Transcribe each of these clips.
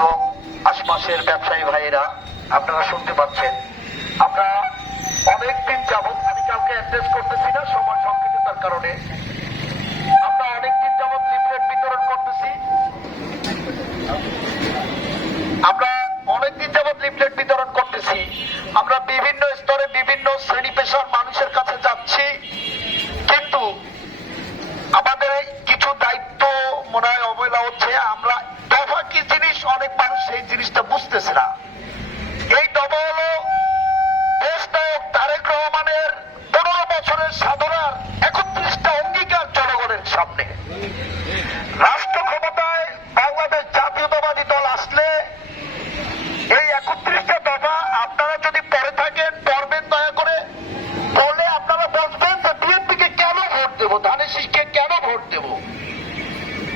এবং আশপাশের ব্যবসায়ী ভাইয়েরা, আপনারা শুনতে পাচ্ছেন। আমরা অনেক দিন যাবৎ, আমি কাউকে অ্যাড্রেস করতেছি না, সময় সংকীর্ণতার কারণে। আমরা অনেক দিন যাবৎ লিফলেট বিতরণ করতেছি। আমরা অনেকদিন যাবৎ লিফলেট বিতরণ করতেছি। আমরা বিভিন্ন স্তরে বিভিন্ন শ্রেণি পেশার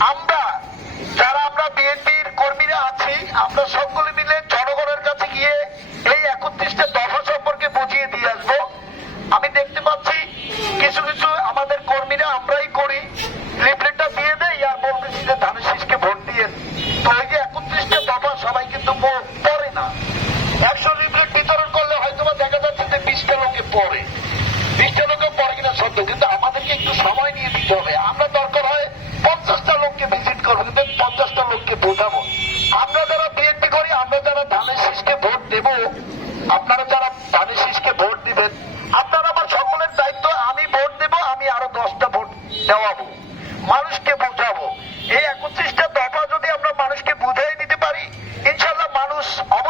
আমরা, যারা আমরা বিএনপির কর্মীরা আছি, আমরা সকলে মিলে জনগণের কাছে গিয়ে এই একত্রিশটা দফা সম্পর্কে বুঝিয়ে দিয়ে আসব। আমি দেখতে পাচ্ছি কিছু কিছু আমাদের কর্মীরা আমরাই করি। লিফলেটটা দিয়ে দেয় আর বলতেছি যে ধানের শীষকে ভোট দিয়ে তো এই যে একত্রিশটা দফা সবাই কিন্তু পড়ে না। একশো লিফলেট বিতরণ করলে হয়তো দেখা যাচ্ছে যে বিশটা লোকে পড়ে। বিশটা দেব, আপনারা যারা শীষকে ভোট দিবেন, আপনারা আমার সকলের দায়িত্ব, আমি ভোট দেব, আমি আরও দশটা ভোট দেওয়াবো। মানুষকে